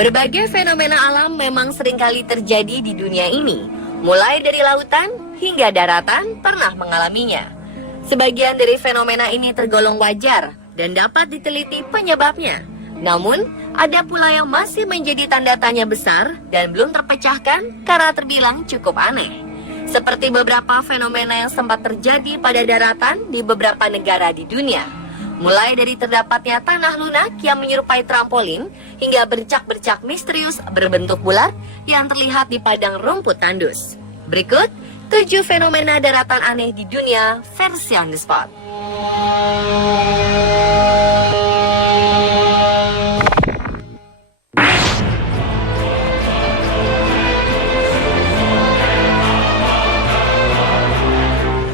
Berbagai fenomena alam memang seringkali terjadi di dunia ini. Mulai dari lautan hingga daratan pernah mengalaminya. Sebagian dari fenomena ini tergolong wajar dan dapat diteliti penyebabnya. Namun, ada pula yang masih menjadi tanda tanya besar dan belum terpecahkan karena terbilang cukup aneh. Seperti beberapa fenomena yang sempat terjadi pada daratan di beberapa negara di dunia. Mulai dari terdapatnya tanah lunak yang menyerupai trampolin, hingga bercak-bercak misterius berbentuk bulat yang terlihat di padang rumput tandus. Berikut 7 fenomena daratan aneh di dunia versi on the spot.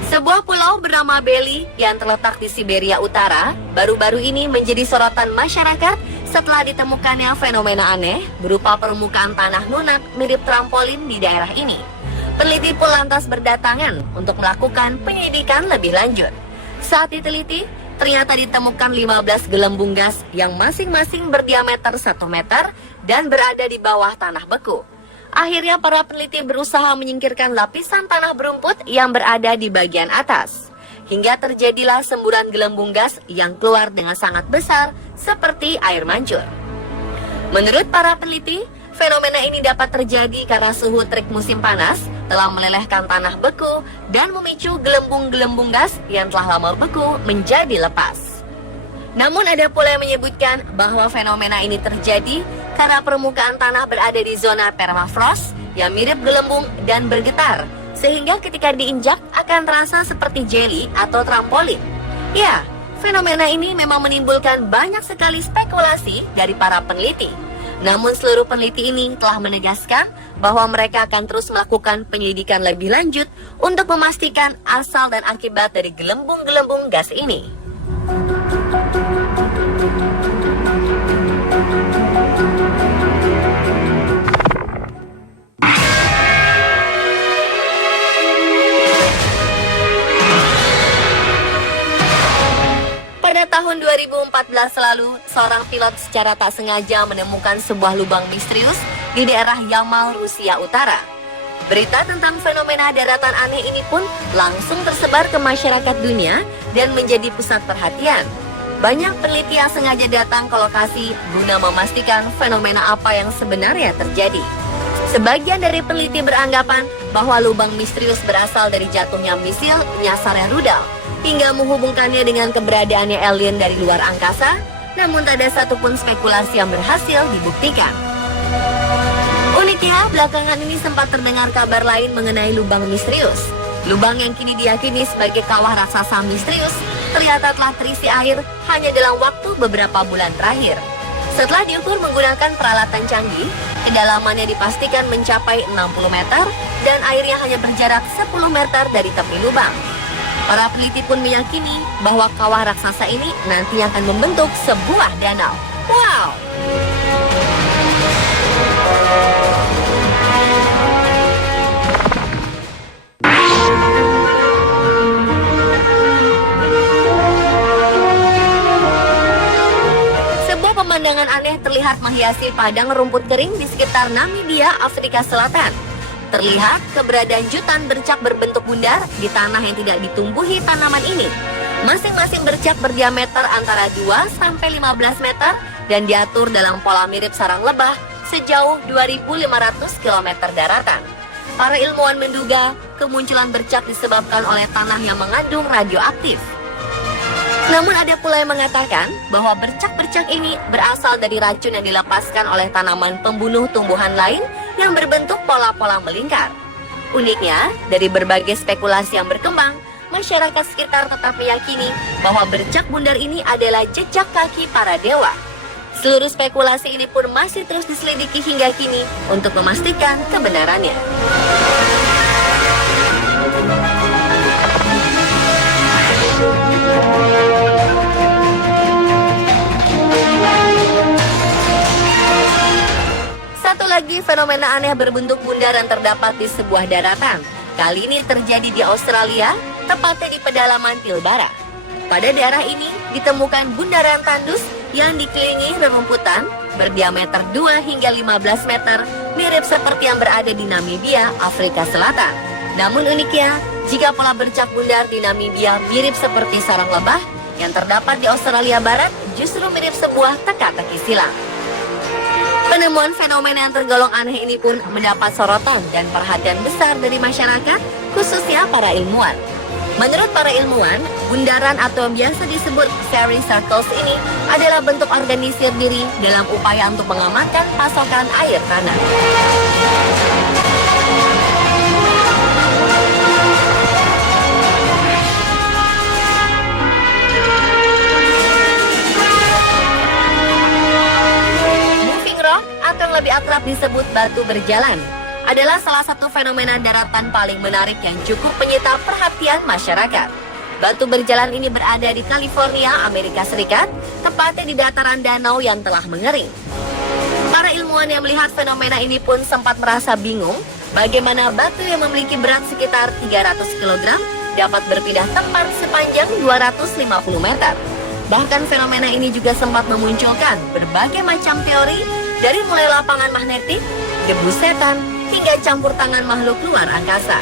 Sebuah pulau bernama Beli yang terletak di Siberia Utara baru-baru ini menjadi sorotan masyarakat setelah ditemukannya fenomena aneh berupa permukaan tanah lunak mirip trampolin di daerah ini. Peneliti pun lantas berdatangan untuk melakukan penyelidikan lebih lanjut. Saat diteliti, ternyata ditemukan 15 gelembung gas yang masing-masing berdiameter 1 meter dan berada di bawah tanah beku. Akhirnya para peneliti berusaha menyingkirkan lapisan tanah berumput yang berada di bagian atas. Hingga terjadilah semburan gelembung gas yang keluar dengan sangat besar seperti air mancur. Menurut para peneliti, fenomena ini dapat terjadi karena suhu terik musim panas telah melelehkan tanah beku dan memicu gelembung-gelembung gas yang telah lama beku menjadi lepas. Namun ada pula yang menyebutkan bahwa fenomena ini terjadi karena permukaan tanah berada di zona permafrost yang mirip gelembung dan bergetar, sehingga ketika diinjak akan terasa seperti jelly atau trampolin. Ya, fenomena ini memang menimbulkan banyak sekali spekulasi dari para peneliti. Namun seluruh peneliti ini telah menegaskan bahwa mereka akan terus melakukan penyelidikan lebih lanjut untuk memastikan asal dan akibat dari gelembung-gelembung gas ini. Pada tahun 2014 lalu, seorang pilot secara tak sengaja menemukan sebuah lubang misterius di daerah Yamal, Rusia Utara. Berita tentang fenomena daratan aneh ini pun langsung tersebar ke masyarakat dunia dan menjadi pusat perhatian. Banyak peneliti yang sengaja datang ke lokasi guna memastikan fenomena apa yang sebenarnya terjadi. Sebagian dari peneliti beranggapan bahwa lubang misterius berasal dari jatuhnya misil nyasarnya rudal, hingga menghubungkannya dengan keberadaannya alien dari luar angkasa, namun tak ada satupun spekulasi yang berhasil dibuktikan. Uniknya, belakangan ini sempat terdengar kabar lain mengenai lubang misterius. Lubang yang kini diyakini sebagai kawah raksasa misterius, ternyata telah terisi air hanya dalam waktu beberapa bulan terakhir. Setelah diukur menggunakan peralatan canggih, kedalamannya dipastikan mencapai 60 meter dan airnya hanya berjarak 10 meter dari tepi lubang. Para peneliti pun meyakini bahwa kawah raksasa ini nanti akan membentuk sebuah danau. Wow! Sebuah pemandangan aneh terlihat menghiasi padang rumput kering di sekitar Namibia, Afrika Selatan. Terlihat keberadaan jutaan bercak berbentuk bundar di tanah yang tidak ditumbuhi tanaman ini. Masing-masing bercak berdiameter antara 2 sampai 15 meter dan diatur dalam pola mirip sarang lebah sejauh 2.500 km daratan. Para ilmuwan menduga kemunculan bercak disebabkan oleh tanah yang mengandung radioaktif. Namun ada pula yang mengatakan bahwa bercak-bercak ini berasal dari racun yang dilepaskan oleh tanaman pembunuh tumbuhan lain yang berbentuk pola-pola melingkar. Uniknya, dari berbagai spekulasi yang berkembang, masyarakat sekitar tetap meyakini bahwa bercak bundar ini adalah jejak kaki para dewa. Seluruh spekulasi ini pun masih terus diselidiki hingga kini untuk memastikan kebenarannya. Satu lagi fenomena aneh berbentuk bundar yang terdapat di sebuah daratan. Kali ini terjadi di Australia, tepatnya di pedalaman Pilbara. Pada daerah ini ditemukan bundaran tandus yang dikelilingi rerumputan berdiameter 2 hingga 15 meter, mirip seperti yang berada di Namibia, Afrika Selatan. Namun uniknya, jika pola bercak bundar di Namibia mirip seperti sarang lebah, yang terdapat di Australia Barat justru mirip sebuah teka-teki silang. Penemuan fenomena yang tergolong aneh ini pun mendapat sorotan dan perhatian besar dari masyarakat, khususnya para ilmuwan. Menurut para ilmuwan, bundaran atau yang biasa disebut fairy circles ini adalah bentuk organisir diri dalam upaya untuk mengamankan pasokan air tanah. Atau yang lebih akrab disebut batu berjalan, adalah salah satu fenomena daratan paling menarik yang cukup menyita perhatian masyarakat. Batu berjalan ini berada di California, Amerika Serikat, tepatnya di dataran danau yang telah mengering. Para ilmuwan yang melihat fenomena ini pun sempat merasa bingung bagaimana batu yang memiliki berat sekitar 300 kg dapat berpindah tempat sepanjang 250 meter. Bahkan fenomena ini juga sempat memunculkan berbagai macam teori, dari mulai lapangan magnetik, debu setan, hingga campur tangan makhluk luar angkasa.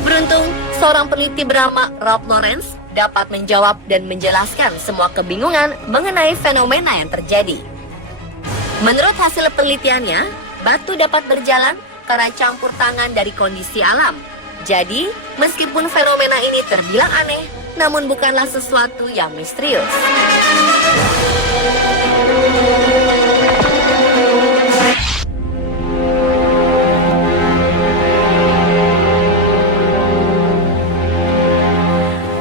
Beruntung, seorang peneliti bernama Rob Lawrence dapat menjawab dan menjelaskan semua kebingungan mengenai fenomena yang terjadi. Menurut hasil penelitiannya, batu dapat berjalan karena campur tangan dari kondisi alam. Jadi, meskipun fenomena ini terbilang aneh, namun bukanlah sesuatu yang misterius.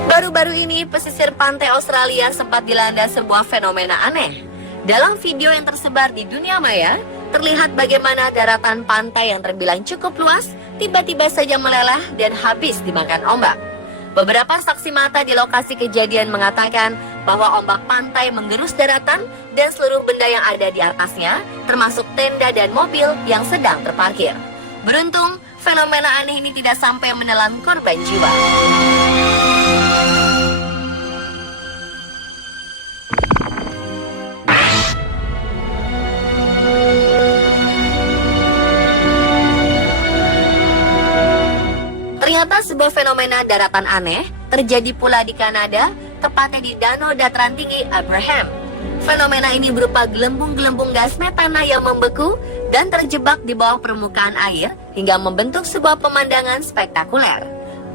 Baru-baru ini, pesisir pantai Australia sempat dilanda sebuah fenomena aneh. Dalam video yang tersebar di dunia maya, terlihat bagaimana daratan pantai yang terbilang cukup luas tiba-tiba saja meleleh dan habis dimakan ombak. Beberapa saksi mata di lokasi kejadian mengatakan bahwa ombak pantai menggerus daratan dan seluruh benda yang ada di atasnya, termasuk tenda dan mobil yang sedang terparkir. Beruntung, fenomena aneh ini tidak sampai menelan korban jiwa. Ternyata sebuah fenomena daratan aneh terjadi pula di Kanada, tepatnya di Danau Dataran Tinggi Abraham. Fenomena ini berupa gelembung-gelembung gas metana yang membeku dan terjebak di bawah permukaan air hingga membentuk sebuah pemandangan spektakuler.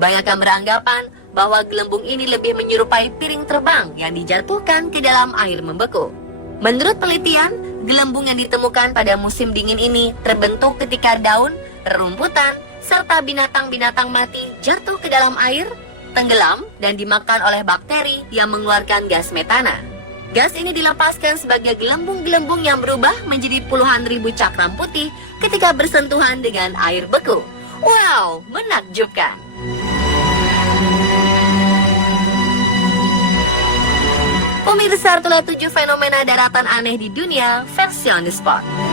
Banyak yang beranggapan bahwa gelembung ini lebih menyerupai piring terbang yang dijatuhkan ke dalam air membeku. Menurut penelitian, gelembung yang ditemukan pada musim dingin ini terbentuk ketika daun, rerumputan, serta binatang-binatang mati jatuh ke dalam air, tenggelam, dan dimakan oleh bakteri yang mengeluarkan gas metana. Gas ini dilepaskan sebagai gelembung-gelembung yang berubah menjadi puluhan ribu cakram putih ketika bersentuhan dengan air beku. Wow, menakjubkan! Pemirsa, itulah 7 fenomena daratan aneh di dunia versi On The Spot.